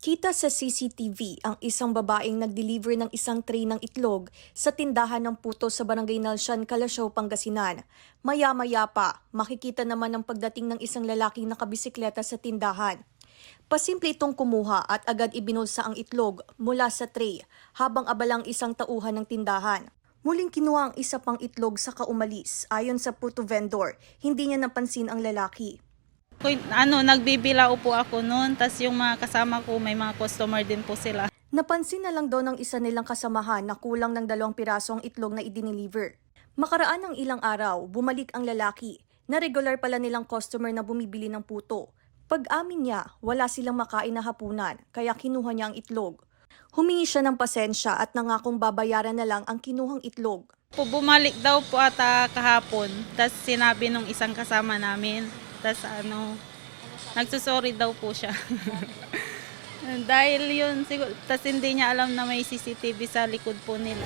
Kita sa CCTV ang isang babaeng nag-deliver ng isang tray ng itlog sa tindahan ng puto sa Barangay Nalsian, Calasiao, Pangasinan. Maya-maya pa, makikita naman ang pagdating ng isang lalaking nakabisikleta sa tindahan. Pasimple itong kumuha at agad ibinulsa ang itlog mula sa tray habang abalang isang tauhan ng tindahan. Muling kinuha ang isa pang itlog sa kaumalis. Ayon sa puto vendor, hindi niya napansin ang lalaki. Nagbibilao po ako noon, tas yung mga kasama ko, may mga customer din po sila. Napansin na lang daw ng isa nilang kasamahan na kulang ng 2 piraso ang itlog na idiniliver. Makaraan ng ilang araw, bumalik ang lalaki na regular pala nilang customer na bumibili ng puto. Pag-amin niya, wala silang makain na hapunan, kaya kinuha niya ang itlog. Humingi siya ng pasensya at nangakong babayaran na lang ang kinuhang itlog. Bumalik daw po ata kahapon, tas sinabi nung isang kasama namin, tas nagsusorry daw po siya. Dahil yun, siguro, tas hindi niya alam na may CCTV sa likod po nila.